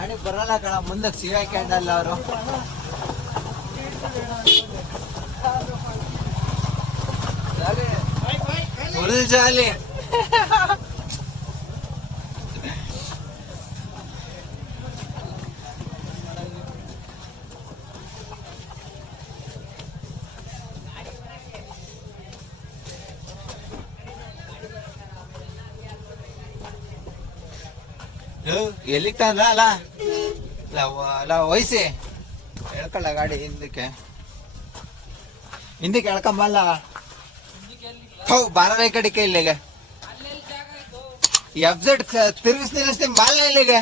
ಗಾಡಿ ಬರಲ್ಲ ಕಣ ಮುಂದಕ್ಕೆ ಕ್ಯಾಂಡಲ್ ಅವರು. Full jolly. ಎಲ್ಲಿ ತಂದ್ರ ಅಲ್ಲ? ಅಲ್ಲ ವ- ಅಲ್ಲ ವಯಸ್ಸಿ ಎಳ್ಕೊಳ್ಳ ಗಾಡಿ ಹಿಂದಕ್ಕೆ. ಹಿಂದಕ್ಕೆ ಎಳ್ಕೊಂಬಲ್ಲ. ಹೌ ಬಾರ ಕಡಿಕೆ ಇಲ್ಲಿಗೆ. ಎಫ್ ಜೆಡ್ ತಿರುಗಿಸ್ ನಿಲ್ಲಿಸ್ತೀನಿ ಬಾಲ್ ಇಲ್ಲಿಗೆ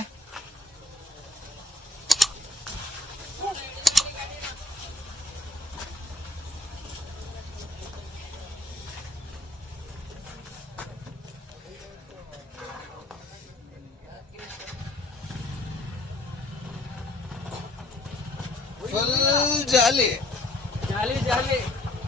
ಫುಲ್ ಜಾಲಿ ಜಾಲಿ ಜಾಲಿ ಜಾತ್ರೆ ಲೇಟ್ ಹಾಕೊಂಡು ಚಾರ್ಜ್ ಎಲ್ಲ ಖಾಲಿ ಆ,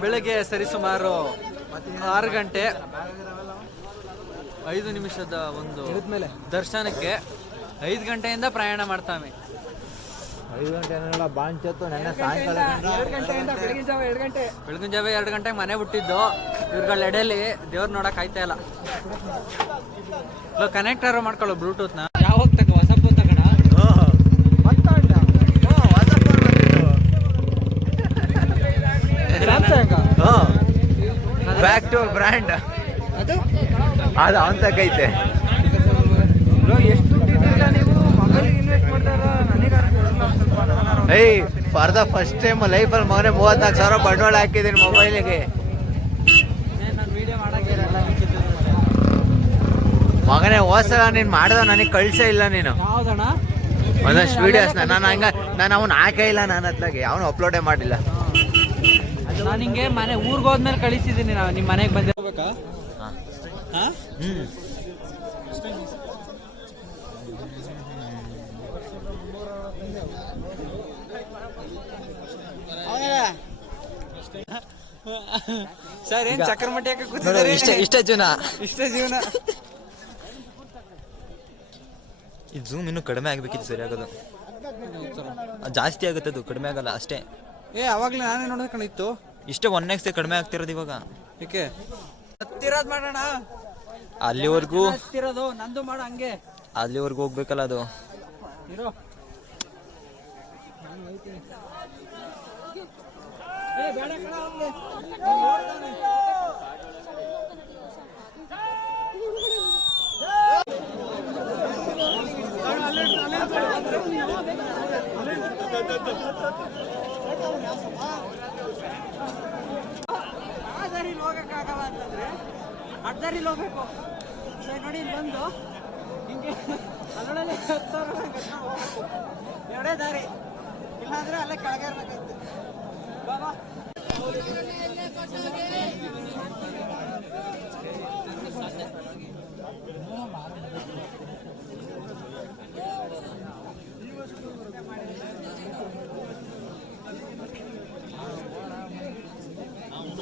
ಬೆಳಗ್ಗೆ ಸರಿಸುಮಾರು ಆರು ಗಂಟೆ ಐದು ನಿಮಿಷದ ಒಂದು ದರ್ಶನಕ್ಕೆ ಐದು ಗಂಟೆಯಿಂದ ಪ್ರಯಾಣ ಮಾಡ್ತಾನೆ ಐದು ಗಂಟೆ ಬಾಂಚತ್ತು ನನ್ನ ಸಾಯಂಕಾಲ ಬೆಳಗಿನ ಜಾವ ಎರಡು ಗಂಟೆಗೆ ಮನೆ ಬಿಟ್ಟಿದ್ದು ಇವ್ರುಗಳ ಎಡೆಯಲ್ಲಿ ದೇವ್ರ ನೋಡಕ್ ಆಯ್ತಾ ಇಲ್ಲ. ಕನೆಕ್ಟರ್ ಮಾಡ್ಕೊಳ್ಳೋ ಬ್ಲೂಟೂತ್ನ ಯಾವಾಗ ತಗೋ ಹೊಸ ಫೋನ್ ತಗೋಣ ಬ್ಯಾಕ್ ಟು ಬ್ರ್ಯಾಂಡ್ ಅದು? ಅದು ಅವನ್ ತಗೈತೆ ಏಯ್ ಫಾರ್ ದ ಫಸ್ಟ್ ಟೈಮ್ ಲೈಫಲ್ಲಿ ಮಗನೇ ಮೂವತ್ನಾಲ್ಕು ಸಾವಿರ ಬಂಡವಾಳ ಹಾಕಿದ್ದೀನಿ ಮೊಬೈಲಿಗೆ ಮಗನೇ ಓಸಲ ನೀನು ಮಾಡ್ದ ನನಗೆ ಕಳ್ಸೇ ಇಲ್ಲ ನೀನು. ಯಾವ್ದಣ್ಣ? ಒಂದಷ್ಟು ವಿಡಿಯೋಸ್ ನಾನು ಹಂಗ ನಾನು ಅವ್ನು ಹಾಕೇ ಇಲ್ಲ ನಾನು ಹತ್ಲಾಗೆ ಅವನು ಅಪ್ಲೋಡೇ ಮಾಡಿಲ್ಲ. ನಾನು ಹಿಂಗೆ ಮನೆ ಊರಿಗೆ ಹೋದ್ಮೇಲೆ ಕಳಿಸಿದ್ದೀನಿ ನಾವು ನಿಮ್ಮ ಮನೆಗೆ ಬಂದೆ ಹೋಗ್ಬೇಕಾ? ಹ್ಮ್. ಸರ್ ಏನ್ ಚಕ್ರಮಟ್ಟಿ ಹಾಕಿ ಕೂತಿದ್ದಾರೆ ಇಷ್ಟ ಇಷ್ಟ ಜನ ಇಷ್ಟೇ ಜೀವನ. ಇದು ಝೂಮ್ ಇನ್ನೂ ಕಡಿಮೆ ಆಗಬೇಕಿತ್ತು ಸರಿ ಆಗೋದು. ಅದ್ ಜಾಸ್ತಿ ಆಗುತ್ತೆ ಅದು ಕಡಿಮೆ ಆಗಲ್ಲ ಅಷ್ಟೇ. ಏ ಅವಾಗಲೇ ನಾನೇ ಕಣಿತ್ತು ಇಷ್ಟೇ ಒನ್ ಎಕ್ಸ್ ಕಡಿಮೆ ಆಗ್ತಿರೋದು ಇವಾಗ. ಏಕೆ? ಹತ್ತಿರೋದು ಮಾಡೋಣ. ಅಲ್ಲಿವರೆಗೂ ಹತ್ತಿರೋದು ನಂದು ಮಾಡೋ ಹಂಗೆ. ಅಲ್ಲಿವರೆಗೂ ಹೋಗ್ಬೇಕಲ್ಲ ಅದು. ಇರೋ. ಏ ಬೇಡ ಕಣ ಅವ್ನ್ಗೆ. ಅವ್ನ್ ಓಡ್ತಾನೆ. ಆ ದಾರಿಲಿ ಹೋಗಕ್ಕಾಗಲ್ಲ ಅಂತಂದ್ರೆ ಅಡ್ದಾರಿಲಿ ಹೋಗ್ಬೇಕು. ಸರಿ ನೋಡಿ ಬಂದು ಹಿಂಗೆ ಅಲ್ಲೊಳಗೆ ಹತ್ತೋರು ಎರಡೇ ದಾರಿ. ಇಲ್ಲಾಂದ್ರೆ ಅಲ್ಲೇ ಕೆಳಗೆ ಇರ್ಬೇಕಾಯ್ತು. ಬಾ ಬಾ. ನಾನು ಹೋಗಿಲ್ಲ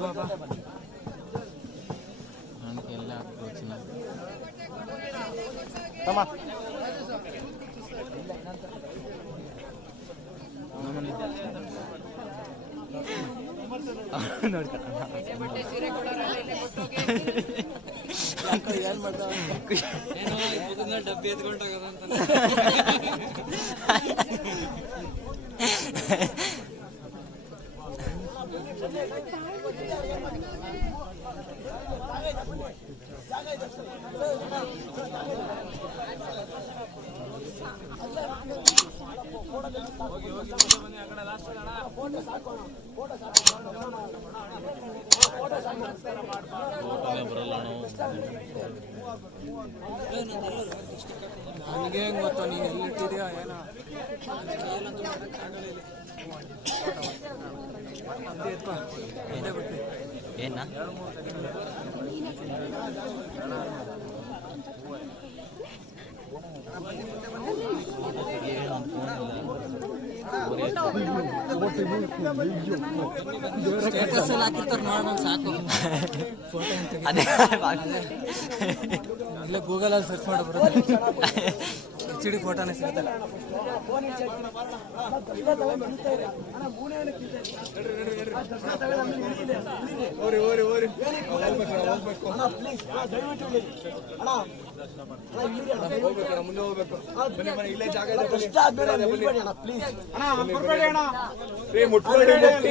ಬಾ ಬಾ ಡಬ್ಬಿ ಎತ್ಕೊಂಡೋಗೋದಂತ ನನಗೆ ಹೆಂಗ್ ಗೊತ್ತು ನೀನು ಎಲ್ಲಿಟ್ಟಿದ್ಯಾ ಏನೋ ಎತ್ಕೊಂಡು ಮಾಡೋಕ್ಕಾಗಲ್ಲ ಇಲ್ಲಿ. ಅದೇ ಎತ್ಕೊ. ಹಿಂದೆ ಬಿಟ್ಟು. ಏನ ಸ್ಟೇಟಸ್ ಎಲ್ಲ ಹಾಕಿರ್ತಾರೆ ನೋಡೋಣ ಸಾಕು. ಅದೇ ಇಲ್ಲೇ ಗೂಗಲಲ್ಲಿ ಸರ್ಚ್ ಮಾಡಿ ಬರುತ್ತೆ ಎಚ್ ಡಿ ಫೋಟೋನೇ ಸಿಗುತ್ತಲ್ಲ.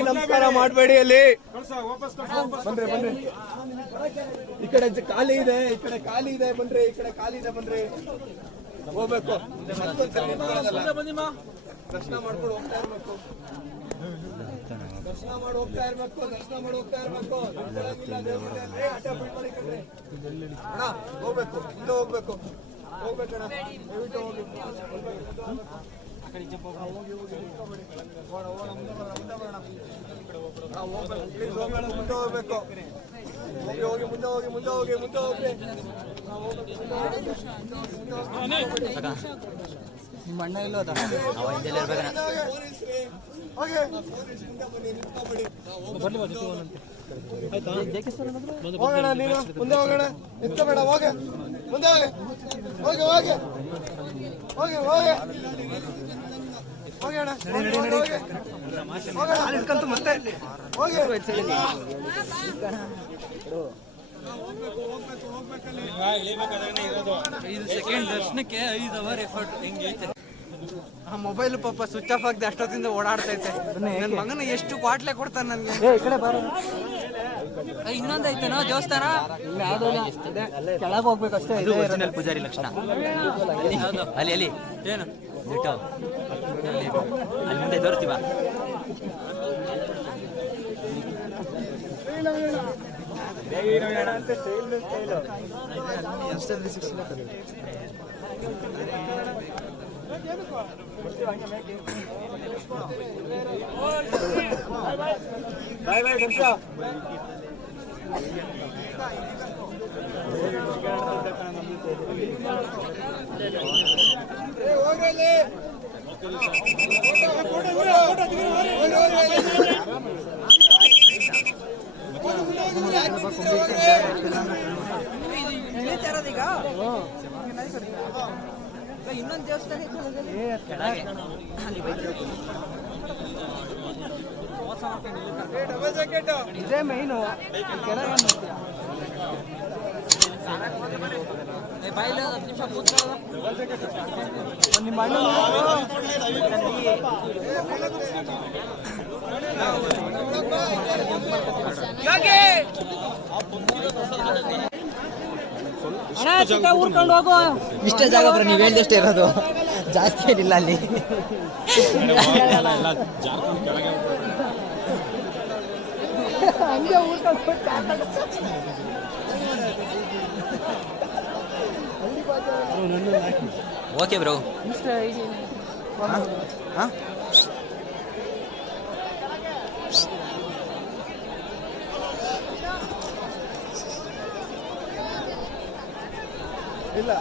ನಮಸ್ಕಾರ ಮಾಡಬೇಡಿ ಅಲ್ಲಿ. ಬನ್ರಿ ಬನ್ರಿ. ಈ ಕಡೆ ಖಾಲಿ ಇದೆ ಈ ಕಡೆ ಖಾಲಿ ಇದೆ ಬಂದ್ರೆ ಈ ಕಡೆ ಖಾಲಿ ಇದೆ ಬನ್ರಿ. ಹೋಗ್ಬೇಕು. ದರ್ಶನ ಮಾಡ್ಕೊಂಡು ಹೋಗ್ತಾ ಇರ್ಬೇಕು. ದರ್ಶನ ಮಾಡಿ ಹೋಗ್ತಾ ಇರ್ಬೇಕು, ದರ್ಶನ ಮಾಡಿ ಹೋಗ್ತಾ ಇರ್ಬೇಕು. ಹೋಗ್ಬೇಕು. ಹಿಂದೆ ಹೋಗ್ಬೇಕು. ಹೋಗ್ಬೇಕಣ್ಣ ಹೋಗ್ಬೇಕು. ಪ್ಲೀಸ್ ಹೋಗೋಣ ಮುಂದೆ ಹೋಗ್ಬೇಕು. ಹೋಗಿ ಹೋಗಿ ಮುಂದೆ ಹೋಗಿ ಮುಂದೆ ಹೋಗಿ ಮುಂದೆ ಹೋಗಿ. ನಿಮ್ಮ ಅಣ್ಣ ಇಲ್ಲೋದ ಅವ ಹಿಂದೆಲ್ಲ ಇರ್ಬೇಕಣ್ಣ ಹೋಗಿ ಮುಂದೆ ಬನ್ನಿ ಆಯ್ತಾ ಹೋಗೋಣ ನೀನು ಮುಂದೆ ಹೋಗೋಣ ನಿಂತ್ಕೋಬೇಡ ಹೋಗಿ ಮುಂದೆ ಹೋಗಿ ಹೋಗಿ ಹೋಗಿ ಹೋಗಿ ಹೋಗಿ ಹೋಗಿ ಅಣ್ಣ ಹೋಗಿ ಹೋಗಿ ಹೋಗೋಣ ಮತ್ತೆ ಹೋಗಿ ಐದು ಸೆಕೆಂಡ್ ದರ್ಶನಕ್ಕೆ ಐದು ಅವರ್ ಎಫರ್ಟ್ ಹೆಂಗೈತೆ ಆ ಮೊಬೈಲ್ ಪಾಪ ಸ್ವಿಚ್ ಆಫ್ ಆಗದೆ ಅಷ್ಟೊತ್ತಿಂದ ಓಡಾಡ್ತೈತೆ ನನ್ನ ಮಗನ ಎಷ್ಟು ಕ್ವಾಟ್ಲೆ ಕೊಡ್ತಾನೆ ನನಗೆ? ಇನ್ನೊಂದು ಐತೆನೋ ದೇವಸ್ಥಾನ? ಕೆಳಗೆ ಹೋಗ್ಬೇಕು ಅಷ್ಟೇ ಇದು ಒರಿಜಿನಲ್ ಪೂಜಾರಿ ಲಕ್ಷಣ. ಅಲ್ಲಿ ಅಲ್ಲಿ ಅಲ್ಲಿ. ಏನು? ಬಿಟ್ಟು ಅಲ್ಲಿ ಅಲ್ಲಿ ಮುಂದೆ ತೋರಿಸ್ತೀವ ಬಾಯ್ ಬಾಯ್ ದರ್ಶ ಎಳಿತಾರದೀಗ ಇನ್ನೊಂದು ದೇವಸ್ಥಾನ ಇದೇ ಮೈನು ಊರ್ಕೊಂಡು ಹೋಗು ಇಷ್ಟೇ ಜಾಗ ಬರ ನೀವು ಹೇಳಿದಷ್ಟೇ ಇರೋದು. ಜಾಸ್ತಿ ಏನಿಲ್ಲ ಅಲ್ಲಿ. ಓಕೆ ಬ್ರೋ ಹಾಂ ಇಲ್ಲ.